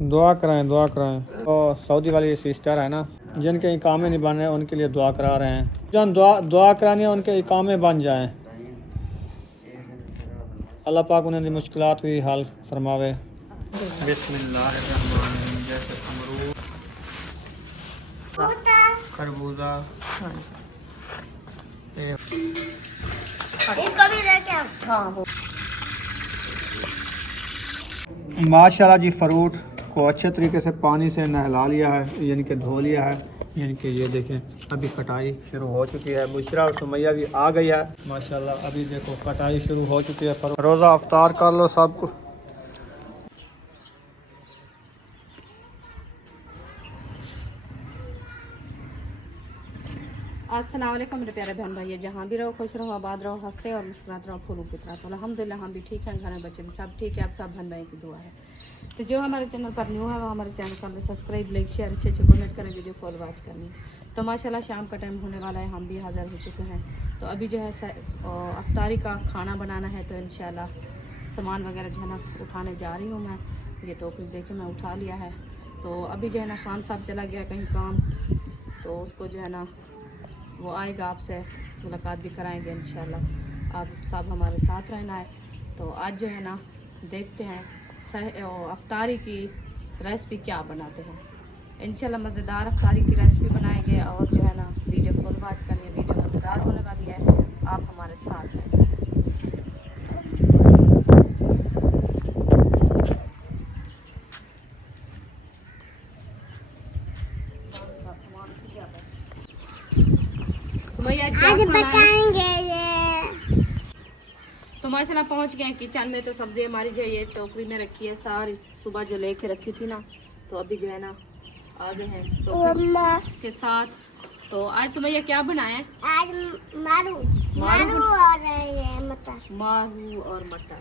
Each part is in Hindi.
दुआ कराएं, दुआ कराएं। तो सऊदी वाली सिस्टर है ना, जिनके इकामे नहीं बन रहे उनके लिए दुआ करा रहे हैं। जन दुआ करानी है उनके इकामे बन जाएं। अल्लाह पाक उन्हें मुश्किलात हुई हाल फरमावे। बिस्मिल्लाहिर्रहमानिर्रहीम। जैसे अमरूद, खरबूजा, माशाल्लाह जी फ़रूट को अच्छे तरीके से पानी से नहला लिया है, यानी कि धो लिया है। यानी कि ये देखें अभी कटाई शुरू हो चुकी है। बुशरा और सुमैया भी आ गई है माशाल्लाह। अभी देखो कटाई शुरू हो चुकी है। रोज़ा अफ्तार कर लो सबको। अस्सलाम वालेकुम मेरे प्यारे बहन भाई, जहाँ भी रहो खुश रहो, आबाद रहो, हंसते और मुस्कुराते रहो, फूलों की तरह। तो अल्हम्दुलिल्लाह हम भी ठीक हैं, घर में बच्चे भी सब ठीक है। आप सब बहन भाई की दुआ है। तो जो हमारे चैनल पर न्यू है वो हमारे चैनल को सब्सक्राइब, लाइक, शेयर, अच्छे कमेंट करें, वीडियो फॉलो वॉच करनी। तो माशाल्लाह शाम का टाइम होने वाला है, हम भी हाज़िर हो चुके हैं। तो अभी जो है अफ्तारी का खाना बनाना है। तो इंशाल्लाह सामान वगैरह जो है ना उठाने जा रही हूँ मैं। ये टोकरी देखे मैं उठा लिया है। तो अभी जो है ना खान साहब चला गया कहीं काम, तो उसको जो है ना वो आएगा, आपसे मुलाकात भी कराएंगे इंशाल्लाह। आप सब हमारे साथ रहना है। तो आज जो है ना देखते हैं अफ्तारी की रेसिपी क्या बनाते हैं। इंशाल्लाह मज़ेदार अफ्तारी की रेसिपी बनाएंगे। और जो है ना वीडियो फुल वॉच करनी, वीडियो मज़ेदार होने वाली है, आप हमारे साथ हैं। आज बताएंगे। तो माशाल्लाह पहुंच गए किचन में। तो सब्जी हमारी जो ये टोकरी में रखी है सारी, सुबह जो लेके रखी थी ना, तो अभी जो है ना आ गए हैं टोकरी के साथ। तो आज सुबह क्या बनाया है? आज मारू और मटर। मारू और मटर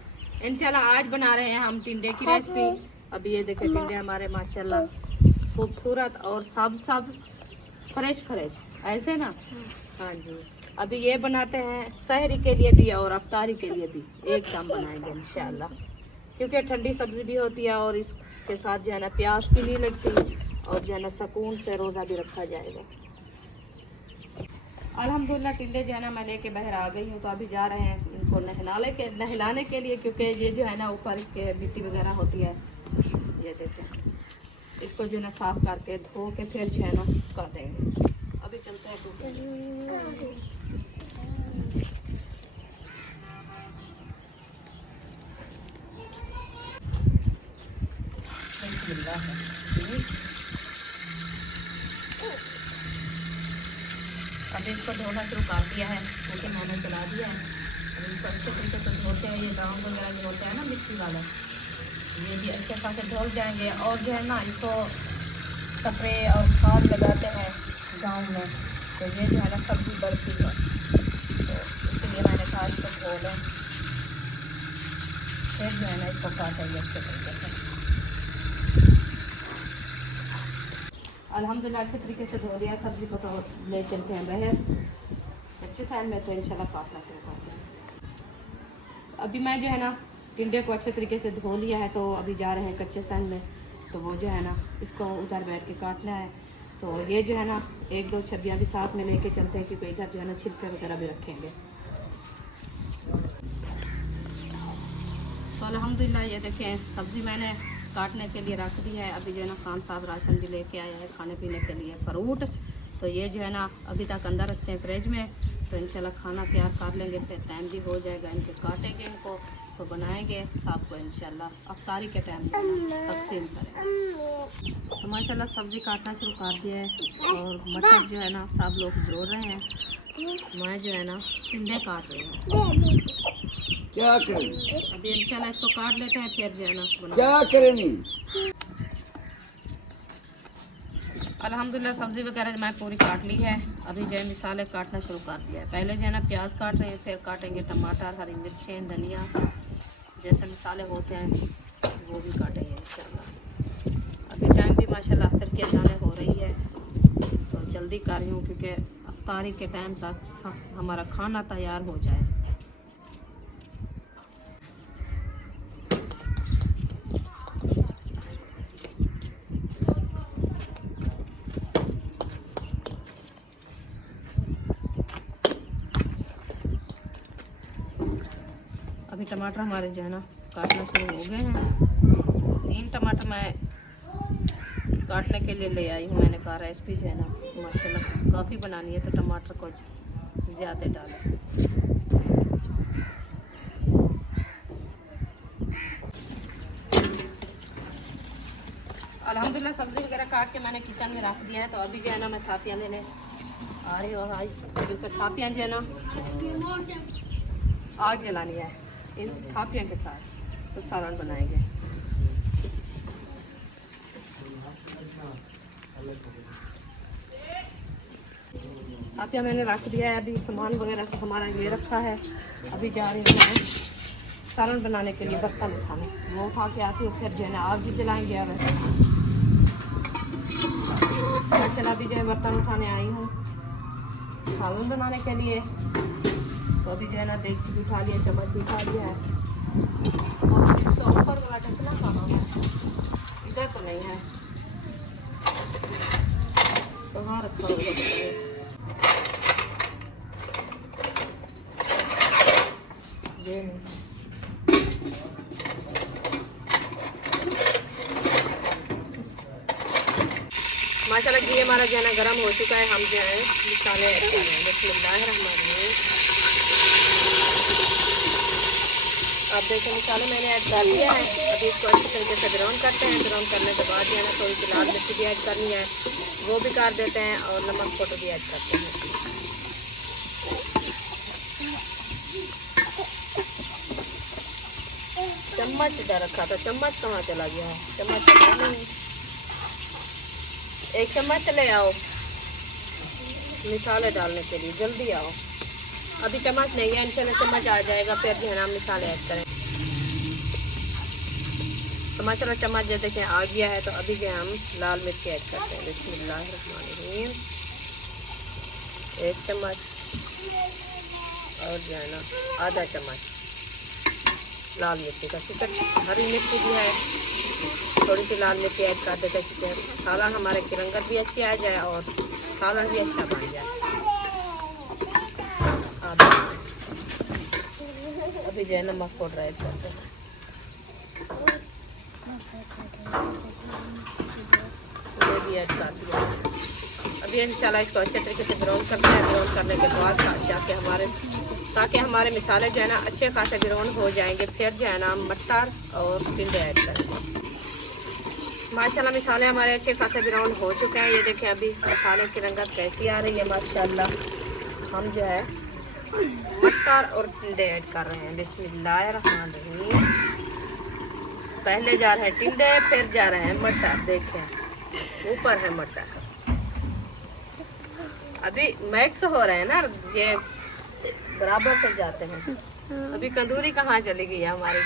इंशाल्लाह आज बना रहे हैं हम टिंडे की रेसिपी। अभी ये देखें टिंडे हमारे माशाल्लाह खूबसूरत और सब फ्रेश ऐसे ना। हाँ जी, अभी ये बनाते हैं सहरी के लिए भी और अफ्तारी के लिए भी एक काम बनाएंगे इंशाल्लाह। क्योंकि ठंडी सब्जी भी होती है और इसके साथ जो है ना प्यास भी नहीं लगती, और जो है ना सुकून से रोज़ा भी रखा जाएगा। अल्हम्दुलिल्लाह टिंडे जो है ना मैं लेके बाहर आ गई हूँ। तो अभी जा रहे हैं इनको नहलाने के लिए, क्योंकि ये जो है ना ऊपर के मिट्टी वगैरह होती है। ये देखें, इसको जो है ना साफ करके धो के फिर जो है ना काटेंगे। अभी चलते हैं अभी इसको धोना शुरू कर दिया है, क्योंकि मैंने चला दिया है। अभी इसको अच्छे तरीके से धोते हैं। ये दाम वगैरह जो होता है ना मिट्टी वाला, ये भी अच्छे खासे धुल जाएंगे। और जो है ना इसको स्प्रे और खाद लगाते हैं गाँव में, तो ये जो है ना सब्जी बढ़ती है। तो इसलिए मैंने कहा इसको धो लें, फिर जो है ना इसको काटेंगे अच्छे तरीके से। अल्हम्दुलिल्लाह अच्छे तरीके से धो दिया सब्जी को। तो ले चलते हैं बाहर कच्चे साइड में, तो इंशाल्लाह काटना शुरू करते हैं। अभी मैं जो है ना टिंडे को अच्छे तरीके से धो लिया है। तो अभी जा रहे हैं कच्चे साइड में। तो वो जो है ना इसको उधर बैठ के काटना है। तो ये जो है ना एक दो छबियाँ भी साथ में लेके चलते हैं, क्योंकि इधर जो है ना छिलके वगैरह भी रखेंगे। तो अल्हम्दुलिल्लाह ये देखें सब्ज़ी मैंने काटने के लिए रख दी है। अभी जो है ना खान साहब राशन भी लेके आया है खाने पीने के लिए, फ्रूट। तो ये जो है ना अभी तक अंदर रखते हैं फ्रिज में। तो इंशाल्लाह खाना तैयार कर लेंगे, फिर टाइम भी हो जाएगा, इनको काटेंगे, इनको तो बनाएंगे साहब को इंशाल्लाह अफ्तारी के टाइम तकसीम करेंगे। तो माशाल्लाह सब्ज़ी काटना शुरू कर दिया है। और मटर जो है ना सब लोग जोड़ रहे हैं, मैं जो है ना टिंडे काट रही हूँ। क्या करें? अभी इंशाल्लाह इसको काट लेते हैं, फिर जो है ना क्या करें? अल्हम्दुलिल्लाह सब्ज़ी वगैरह मैं पूरी काट ली है। अभी जो है मिसाले काटना शुरू कर दिया है। पहले जो है ना प्याज काट रहे हैं, फिर काटेंगे टमाटर, हरी मिर्चें, धनिया, जैसे मिसाले होते हैं वो भी काटेंगे इंशाल्लाह। अभी टाइम भी माशाल्लाह असर की अज़ानें हो रही है, तो जल्दी कर रही हूँ क्योंकि अफ्तारी के टाइम तक हमारा खाना तैयार हो जाए। टमाटर हमारे जो है ना काटना शुरू हो गए हैं। 3 टमाटर मैं काटने के लिए ले आई हूँ। मैंने कहा रेसिपी जो है ना माशाल्लाह काफ़ी बनानी है तो टमाटर कुछ ज़्यादा डालें। अल्हम्दुलिल्लाह सब्ज़ी वगैरह काट के मैंने किचन में रख दिया है। तो अभी जो है ना मैं थापियाँ लेने आ रही हूँ। क्योंकि थापियाँ जो है ना आग जलानी है इन थापियाँ के साथ, तो सालन बनाएंगे। थापियाँ मैंने रख दिया है। अभी सामान वगैरह से हमारा ये रखा है। अभी जा रही हूँ मैं सालन बनाने के लिए बर्तन उठाने। वो उठा के आती हूँ, फिर जो है ना आग भी जलाएंगे। और चला अभी जो है बर्तन उठाने आई हूँ सालन बनाने के लिए। तो अभी जो है ना देगची भी उठा लिया, चम्मच भी उठा लिया है। और इसका ऊपर वाला ढकना कहाँ है? इधर तो नहीं है, कहाँ रखा होगा? ये नहीं। माशाल्लाह घी हमारा जो है ना गर्म हो चुका है। हम जो है मसाले ऐड कर रहे हैं। बिस्मिल्लाहिर्रहमानिर्रहीम। अब देखो मसाले मैंने ऐड कर दिया है। अभी इसको अच्छी तरीके से ब्राउन करते हैं। ब्राउन करने के बाद जो है ना थोड़ी सी लाल मिर्ची भी ऐड करनी है, वो भी कर देते हैं। और नमक पाउडर भी ऐड करते हैं। चम्मच इधर रखा था, चम्मच कहाँ चला गया है? चम्मच चला नहीं, एक चम्मच ले आओ मिसाले डालने के लिए, जल्दी आओ। अभी चम्मच नहीं है, इंशाल्लाह चम्मच आ जाएगा, फिर जो है ना मिसाले ऐड करें। तो माशाल्लाह चम्मच जो देखें आ गया है। तो अभी जो हम लाल मिर्ची ऐड करते हैं। बिस्मिल्लाहिर्रहमानिर्रहीम। 1 चम्मच और जो है ना आधा चम्मच लाल मिर्ची का, क्योंकि हरी मिर्ची भी है, थोड़ी सी लाल मिर्ची ऐड कर देते हैं। सालन हमारे की रंगत भी अच्छी आ जाए और सालन भी अच्छा बन जाए। अभी जो है नमक पाउडर ऐड करते हैं। ये भी ऐड कर दिया। अभी इंशाल्लाह इसको अच्छे तरीके से ब्राउन करते हैं। ब्राउन करने के बाद ताकि हमारे मिसाले जो है ना अच्छे खासे ब्राउन हो जाएंगे। फिर जो है ना मटर और टिंडे ऐड करेंगे। माशाल्लाह मिसाले हमारे अच्छे खासे ब्राउन हो चुके हैं। ये देखें अभी मसाले की रंगत कैसी आ रही है माशाल्लाह। हम जो है मटर और टिंडे ऐड कर रहे हैं। बिस्मिल्लाहिर्रहमानिर्रहीम। पहले जा रहे हैं टिंडे, फिर जा रहे हैं मटर। देखें ऊपर है मटर। अभी मैक्स हो रहे हैं ना, ये बराबर से जाते हैं। अभी कंदूरी कहाँ चली गई है हमारी?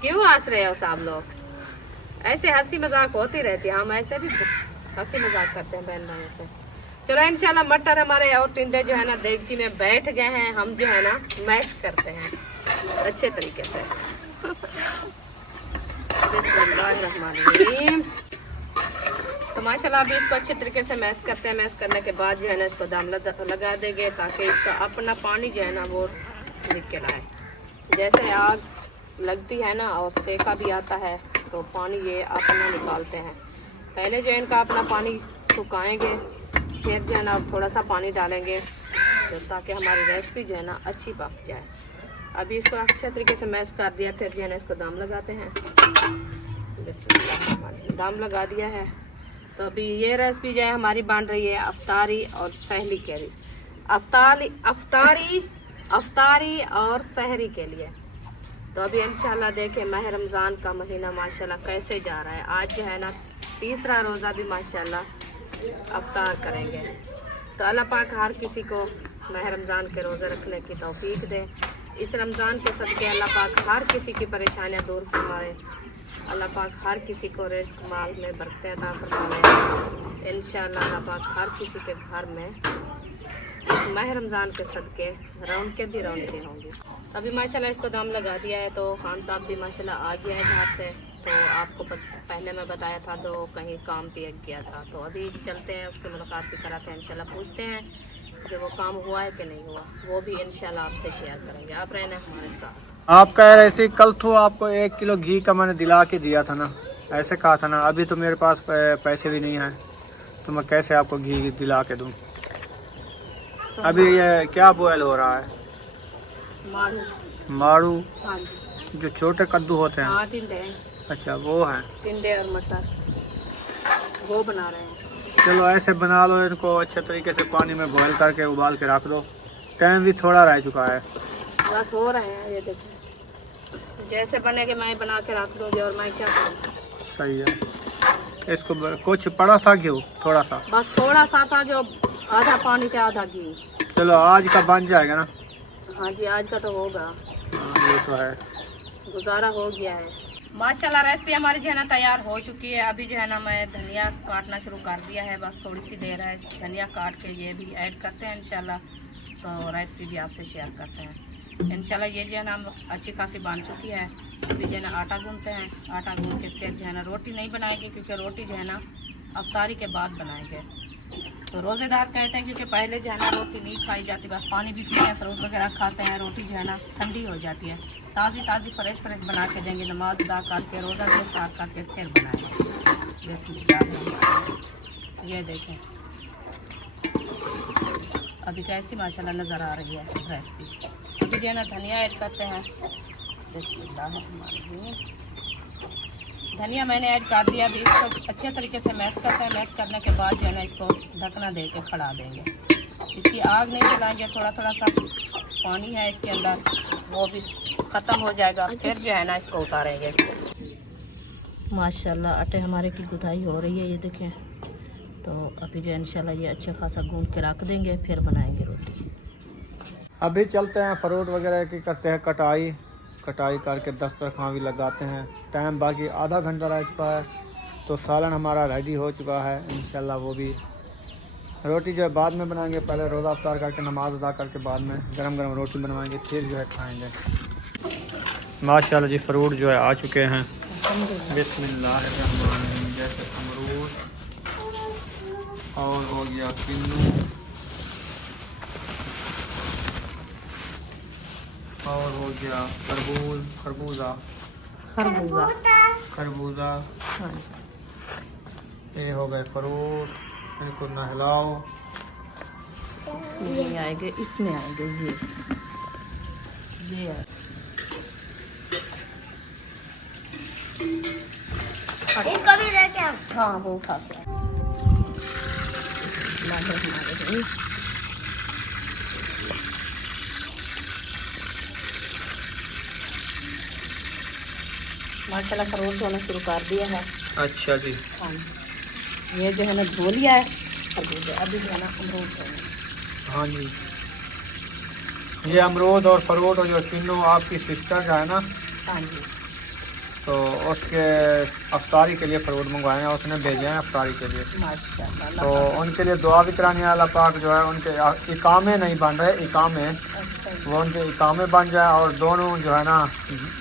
क्यों हंस रहे हो सब लोग? ऐसे हंसी मजाक होती रहती है। हम ऐसे भी हंसी मजाक करते हैं बहन भाइयों से। चलो इंशाल्लाह मटर हमारे और टिंडे जो है ना देगची में बैठ गए हैं। हम जो है ना मैश करते हैं अच्छे तरीके से। बिस्मिल्लाहिर्रहमानिर्रहीम। तो माशाल्लाह अभी इसको अच्छे तरीके से मैश करते हैं। मैश करने के बाद जो है ना इसको दम लगा देंगे, ताकि इसका अपना पानी जो है ना वो निकल आए। जैसे आग लगती है ना और सेका भी आता है, तो पानी ये अपना निकालते हैं। पहले जो इनका अपना पानी सुखाएंगे, फिर जो है ना थोड़ा सा पानी डालेंगे, तो ताकि हमारी रेसिपी जो है ना अच्छी पक जाए। अभी इसको अच्छे तरीके से मैश कर दिया। फिर जो है ना इसको दम लगाते हैं। दम लगा दिया है। तो अभी ये रेसिपी जो है हमारी बन रही है अफ्तारी और सहरी के लिए। अफ्तारी और सहरी के लिए। तो अभी इंशाल्लाह देखें माह रमज़ान का महीना माशाल्लाह कैसे जा रहा है। आज जो है ना तीसरा रोज़ा भी माशाल्लाह अफ्तार करेंगे। तो अल्लाह पाक हर किसी को माह रमज़ान के रोज़े रखने की तौफीक दे। इस रमज़ान के सदके अल्लाह पाक हर किसी की परेशानियां दूर फरमाए। अल्लाह पाक हर किसी को रिज़्क़ माल में बरकतें अता फरमाए। इंशाअल्लाह अल्लाह पाक हर किसी के घर में इस माह रमज़ान के सदके रौनकें भी रौनकें होंगी। अभी माशाल्लाह इसको दम लगा दिया है। तो खान साहब भी माशाल्लाह आ गया है घर से। तो आपको पहले मैं बताया था तो कहीं काम पे गया था। तो अभी चलते हैं, उसकी मुलाकात भी कराते हैं। इंशाल्लाह पूछते हैं कि वो काम हुआ है कि नहीं हुआ। वो भी इंशाल्लाह आपसे शेयर करेंगे। आप रहना हमारे साथ। आप कह रहे थे कल तो आपको 1 किलो घी का मैंने दिला के दिया था ना, ऐसे कहा था ना। अभी तो मेरे पास पैसे भी नहीं हैं, तो मैं कैसे आपको घी दिला के दूँ। अभी ये क्या बॉयल हो रहा है? मारू। मारू, हाँ जी। जो छोटे कद्दू होते हैं। हाँ, टिंडे। अच्छा वो है। टिंडे और मटर वो बना रहे हैं। चलो ऐसे बना लो इनको अच्छे तरीके से, पानी में बॉयल करके उबाल के रख दो। टाइम भी थोड़ा रह चुका है। बस हो रहे हैं, ये देखिए जैसे बने के मैं बना के रख दूँगी और मैं क्या करूँ। सही है। इसको कुछ पड़ा था क्यों? थोड़ा सा, बस थोड़ा सा था, जो आधा पानी से आधा घी। चलो आज का बन जाएगा ना। हाँ जी, आज का तो होगा। हाँ, ये तो है। गुजारा हो गया है। माशाल्लाह रेसिपी हमारी जो है ना तैयार हो चुकी है। अभी जो है ना मैं धनिया काटना शुरू कर दिया है, बस थोड़ी सी देर है। धनिया काट के ये भी ऐड करते हैं इंशाल्लाह, तो रेसिपी भी आपसे शेयर करते हैं इंशाल्लाह। ये जो है ना अच्छी खासी बन चुकी है। अभी जो है ना आटा गूंथते हैं। आटा गूंथ के फिर जो है ना रोटी नहीं बनाएंगे, क्योंकि रोटी जो है ना अफ्तारी के बाद बनाएंगे। तो रोज़ेदार कहते हैं क्योंकि पहले जो है ना रोटी नहीं खाई जाती, बस पानी भी पीते हैं, फ्रूट वगैरह खाते हैं। रोटी जो है ना ठंडी हो जाती है। ताज़ी ताज़ी फ्रेश फ्रेश बना के देंगे, नमाज अदा करके रोज़ा भी इफ्तार करके फिर बनाएंगे। ये देखें अभी कैसी माशाल्लाह नज़र आ रही है रेसिपी। अभी जो है ना धनिया ऐड करते हैं। धनिया मैंने ऐड कर दिया। अभी इसको अच्छे तरीके से मैश करते हैं। मैश करने के बाद जो है ना इसको ढकना दे के खड़ा देंगे। इसकी आग नहीं जलाएंगे, थोड़ा थोड़ा सा पानी है इसके अंदर, वो भी ख़त्म हो जाएगा, फिर जो है ना इसको उतारेंगे। माशाल्लाह आटे हमारे की गुदाई हो रही है, ये देखें। तो अभी जो इंशाल्लाह ये अच्छा खासा गूंथ के रख देंगे, फिर बनाएंगे रोटी। अभी चलते हैं फ्रूट वगैरह की करते हैं कटाई करके दस्तरखान भी लगाते हैं। टाइम बाकी आधा घंटा रह चुका है, तो सालन हमारा रेडी हो चुका है इंशाल्लाह। वो भी रोटी जो है बाद में बनाएंगे, पहले रोज़ा अफ्तार करके नमाज अदा करके बाद में गरम गरम रोटी बनवाएंगे, फिर जो है खाएंगे। माशाल्लाह जी फ्रूट जो है आ चुके हैं। बिस्मिल्लाहिर्रहमानिर्रहीम। जैसे अमरूद और हो गया किन्नू और हो गया खरबूजा। हाँ। ये हो गए फ्रूट। इनको नहलाओ। इसमें आएंगे ये है। इनको भी लेके आओ। हाँ वो खा के माशाल्लाह फ्रूट होना शुरू कर दिया है। अच्छा जी। हाँ, ये जो है ना धो लिया है खरबूजा। अभी जो है ना अमरूद है। हाँ जी, ये अमरूद और फ्रूट और जो तीनों आपकी सिस्टर जो है ना, हाँ जी, तो उसके अफ्तारी के लिए फ्रूट मंगवाए हैं, उसने भेजे हैं अफ्तारी के लिए। माशाल्लाह। तो उनके लिए दुआ भी करानी है। अल्लाह पाक जो है उनके इकामे नहीं बन रहे, इकामे अच्छा जी। वो उनके इकामे बन जाए। और दोनों जो है ना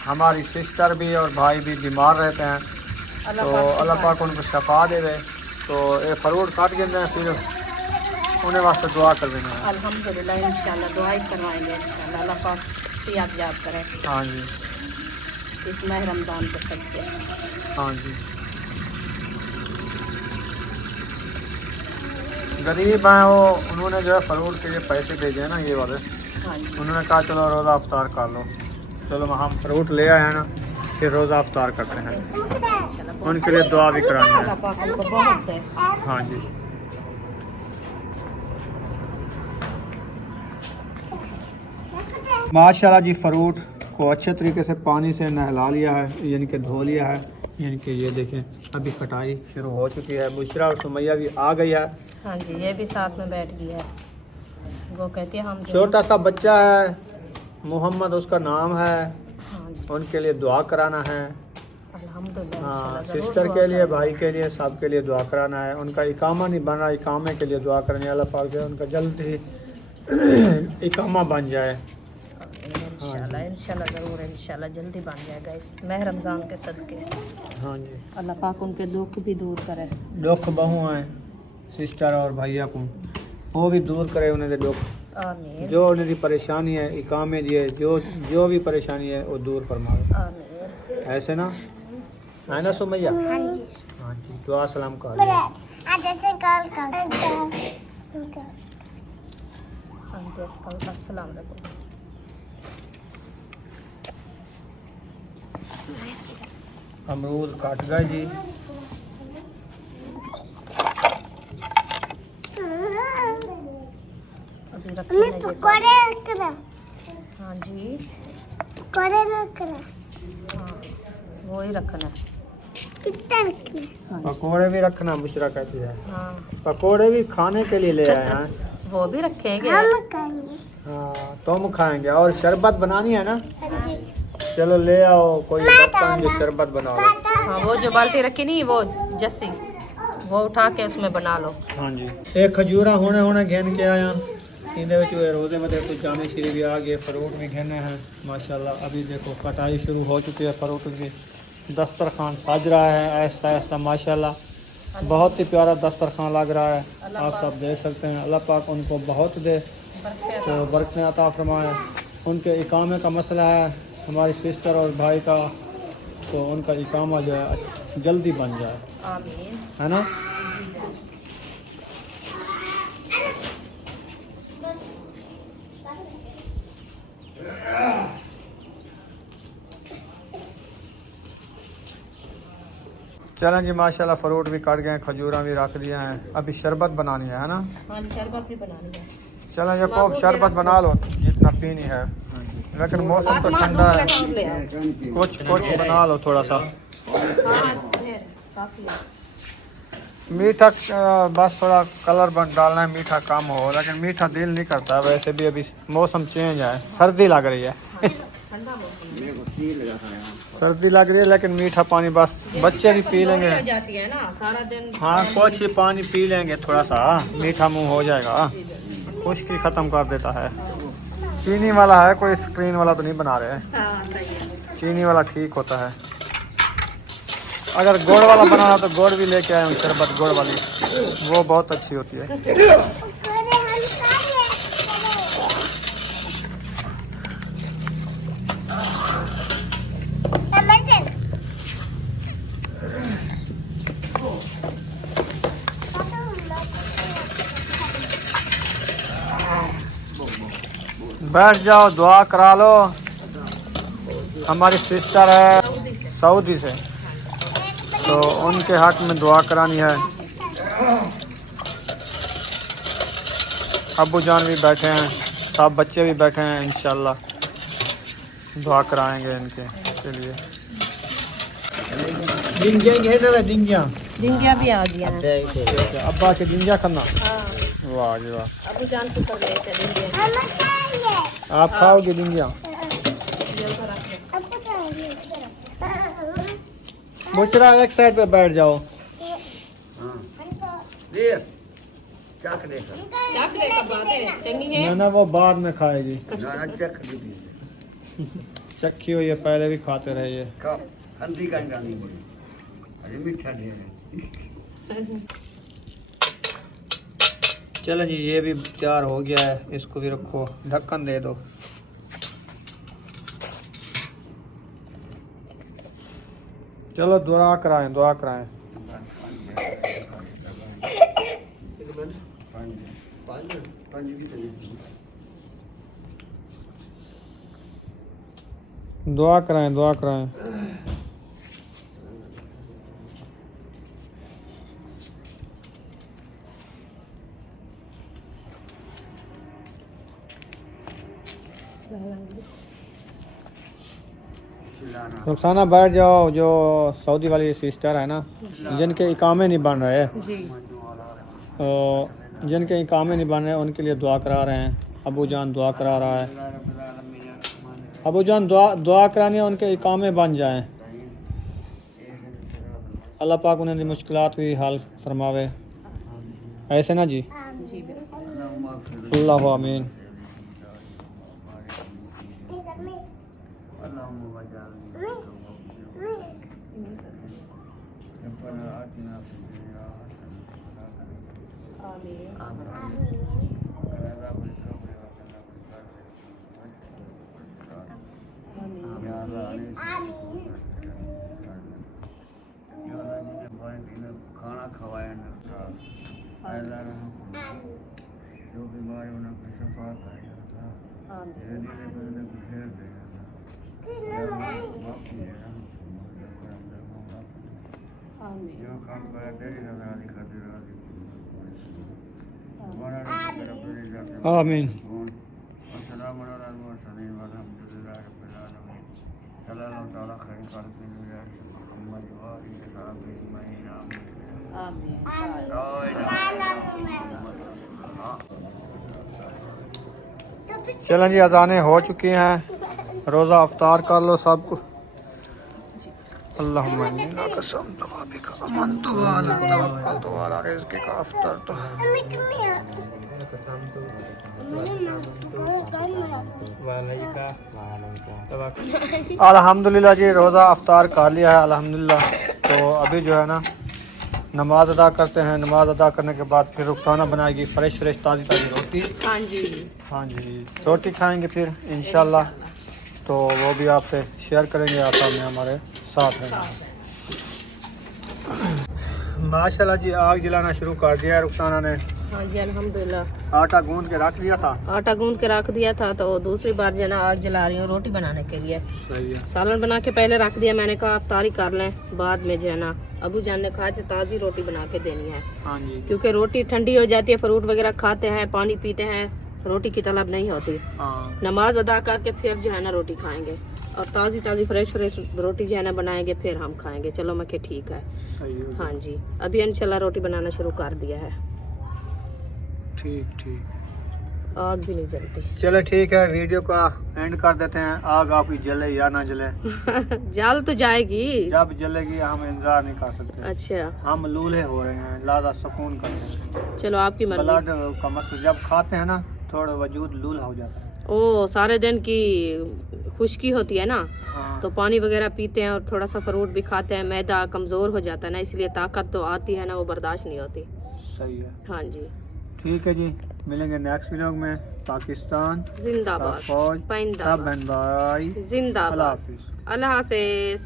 हमारी सिस्टर भी और भाई भी बीमार रहते हैं, तो अल्लाह पाक उनको शफा देवे। तो ये फ्रूट काट के दें, फिर उन्हें वास्ते दुआ कर देना है। अल्हम्दुलिल्लाह इंशाल्लाह दुआ ही करवाएंगे इंशाल्लाह। अल्लाह पाक याद करें हाँ जी, इस माह रमज़ान के सदके। हाँ जी। गरीब हैं वो, उन्होंने जो है फ्रूट के लिए पैसे भेजे हैं ना, ये वाले। हाँ जी। उन्होंने कहा चलो रोज़ा अफ्तार कर लो। चलो हम फ्रूट ले आए हैं ना, फिर रोज़ा अफ्तार करते हैं। इंशाल्लाह उनके लिए दुआ भी करानी है। अल्लाह पाक उनको बहुत दे। हाँ जी। माशाल्लाह जी फ्रूट को अच्छे तरीके से पानी से नहला लिया है, यानी कि धो लिया है। यानी कि ये देखें अभी कटाई शुरू हो चुकी है। बुशरा और सुमैया भी आ गई है। हाँ जी, ये भी साथ में बैठ गया है। वो कहती है हम छोटा सा बच्चा है, मोहम्मद उसका नाम है। हाँ जी, उनके लिए दुआ कराना है। अल्हम्दुलिल्लाह हाँ, इंशाल्लाह ज़रूर सिस्टर दुआ के लिए, करें। भाई के लिए, सब के लिए दुआ कराना है। उनका इकामा नहीं बन रहा, इकामे के लिए दुआ करनी है। अल्लाह पाक से उनका जल्द ही इकामा बन जाए। इंशाल्लाह इंशाल्लाह ज़रूर, इंशाल्लाह जल्दी बन जाएगा इस माह रमज़ान के सदके। हाँ जी। अल्लाह पाक उनके दुख भी दूर करे। दुख बहु हैं सिस्टर और भैया को, वो भी दूर करे उन्हें दुख। आमीन जो उनकी परेशानी है इकामे दिए, जो भी परेशानी है वो दूर फरमावे। आमीन। ऐसे ना है ना सुमैया? हाँ जी। हाँ जी, दुआ सलाम कर बड़े आज ऐसे कॉल कर अस्सलाम वालेकुम। अमरूद काट गए जी। अभी मैं रखने के पकोड़े रखना, हाँ जी पकोड़े रखना, हाँ वो ही रखना है। कितना रखना? पकोड़े भी रखना, बुशरा कहती है। हाँ पकोड़े भी खाने के लिए ले आए हैं। वो भी रखेंगे। हम खाएंगे। हाँ तुम खाएंगे। और शरबत बनानी है ना? हाँ जी। चलो ले आओ कोई बर्तन जो शरबत बना लो। हाँ वो जो बाल्टी रखी नहीं वो जस्सी वो उठा के उसमें बना लो। हाँ जी, एक खजूरा होने घेन के आया। इहदे विच रोजे में कुछ जामे श्री भी आ गए, फ्रूट भी घेने हैं माशाल्लाह। अभी देखो कटाई शुरू हो चुकी है फ्रूट की। दस्तरखान सज रहा है आहिस्ता आहिस्ता माशाल्लाह। बहुत ही प्यारा दस्तरखान लग रहा है, आप सब देख सकते हैं। अल्लाह पाक उनको बहुत दे तो बरकत अता फरमाए। उनके इकामे का मसला है हमारी सिस्टर और भाई का, तो उनका इकामा जो है जल्दी बन जाए, आमीन। है ना? चलें जी माशाल्लाह फ्रूट भी काट गए हैं, खजूरा भी रख दिए हैं। अभी शरबत बनानी है ना? हाँ जी शरबत भी बनानी है। चलें ये को शरबत बना लो जितना पीनी है, लेकिन मौसम तो ठंडा है, कुछ बना लो थोड़ा सा। मीठा बस थोड़ा कलर डालना है, मीठा कम हो, लेकिन मीठा दिल नहीं करता। वैसे भी अभी मौसम चेंज है, सर्दी लग रही है। सर्दी लग रही है, लेकिन मीठा पानी बस बच्चे भी पी लेंगे। जाती है ना सारा दिन। हाँ कुछ ही पानी पी लेंगे, थोड़ा सा मीठा मुंह हो जाएगा, खुश्की ख़त्म कर देता है। चीनी वाला है, कोई स्क्रीन वाला तो नहीं बना रहे हैं। हाँ सही है। चीनी वाला ठीक होता है। अगर गुड़ वाला बनाना तो गुड़ भी लेके आए हूँ, शरबत गुड़ वाली, वो बहुत अच्छी होती है। पकोड़े हम खाएंगे। टमाटर। बैठ जाओ, दुआ करा लो। हमारी सिस्टर है सऊदी से, तो उनके हक में दुआ करानी है। अब्बू जान भी बैठे हैं, सब बच्चे भी बैठे हैं, इंशाल्लाह दुआ कराएंगे इनके लिए। डिंगिया भी आ गया है। अब्बा के डिंगिया खाना। हाँ वाह जी वाह, अभी जान को कर रहे थे डिंगिया। हम खाएंगे। आप खाओगे डिंगिया? आपको खाएंगे। बुशरा एक साइड पे बैठ जाओ। ये क्या करेगा? चाकले का बात है चंगी है। ना वो बाद में खाएगी। ना चख लीजिए। चक्की हुई है, पहले भी खाते रहे ये। का हल्दी का डालनी पड़ी, अरे मीठा नहीं है। चलो जी ये भी तैयार हो गया है, इसको भी रखो, ढक्कन दे दो। चलो दुआ कराएं, दुआ कराएं। दुआ कराएं, दुआ कराएं। रुखसाना बैठ जाओ। जो सऊदी वाली सिस्टर है ना, जिनके इकामे नहीं बन रहे, जी तो जिनके इकामे नहीं बन रहे उनके लिए दुआ करा रहे हैं। अबू जान दुआ करा रहा है। अबू जान दुआ करानी है, उनके इकामे बन जाएं। अल्लाह पाक उन्हें मुश्किलात भी हल फरमावे, ऐसे ना जी? जी बिल्कुल। अल्लाह आमीन। आमीन। आमीन। अल्लाह रहम जो बीमार होना की शफा करे अल्लाह तेरे दीने पे उन्हें कुछ फेर दे अल्लाह माफी है आमीन जो काम करे तेरी रजा दी खातिर राजी हमारा रब तेरे जाते आमीन। अस्सलाम वालेकुम मुरसलीन वल्हम्दुलिल्लाहि रब्बिल आलमीन सल्लल्लाहु तआला खैर खालिकिन मुहम्मद व आलिहि व सहाबिहि अजमईन आमीन आमीन ला इलाहा इल्लल्लाह। चलें जी, अजानें हो चुकी हैं, रोज़ा अफ्तार कर लो सब कुछ। अल्लाहुम्मा इन्नी कसम तवाबिका अमनतु व अला तवक्कलतु व अला रिज़्किका अफ्तरतु। मम्मी तुम यहाँ अल्हम्दुलिल्लाह जी, रोज़ा अफ्तार कर लिया है अल्हम्दुलिल्लाह। तो अभी जो है ना नमाज अदा करते हैं। नमाज अदा करने के बाद फिर रुखसाना बनाएगी फ्रेश ताज़ी रोटी। हाँ जी हाँ जी, रोटी खाएंगे फिर इंशाल्लाह। तो वो भी आपसे शेयर करेंगे, आप में हमारे साथ हैं। माशाल्लाह जी, आग जलाना शुरू कर दिया है रुखसाना ने। हाँ जी अल्हम्दुलिल्लाह। आटा गूंद के रख दिया था। आटा गूंद के रख दिया था, तो दूसरी बार जो है ना आग जला रही हूँ रोटी बनाने के लिए। सही है। सालन बना के पहले रख दिया, मैंने कहा अफ्तारी कर लें, बाद में जो है ना अबू जान ने कहा ताज़ी रोटी बना के देनी है, हाँ जी, क्योंकि रोटी ठंडी हो जाती है, फ्रूट वगैरह खाते हैं, पानी पीते हैं, रोटी की तलब नहीं होती। हाँ नमाज अदा करके फिर जो है ना रोटी खाएंगे, और ताज़ी फ्रेश रोटी जो है ना बनाएंगे, फिर हम खाएंगे। चलो मैं कि ठीक है। सही है। हाँ जी, अभी इंशाल्लाह रोटी बनाना शुरू कर दिया है। ठीक ठीक, आग भी नहीं जलती। चलो ठीक है, वीडियो का एंड कर देते हैं। आग आपकी जले या ना जले, जल तो जाएगी। जब जलेगी हम इंतजार नहीं कर सकते। अच्छा हम लूल्हे हो रहे हैं, लादा सुकून करते हैं। चलो आपकी मर्जी। ब्लड का मसला, जब खाते हैं ना थोड़ा वजूद लूल्हा हो जाता है। ओ सारे दिन की खुश्की होती है ना, हाँ तो पानी वगैरह पीते हैं और थोड़ा सा फ्रूट भी खाते हैं, मैदा कमज़ोर हो जाता है ना, इसलिए ताकत तो आती है ना, वो बर्दाश्त नहीं होती। सही है। हाँ जी, ठीक है जी, मिलेंगे नेक्स्ट व्लॉग में। पाकिस्तान जिंदाबाद, फौज, पाइंदाबाद, बहन भाई, अल्लाह जिंदाबाद, हाफिज़। अल्लाह हाफिज।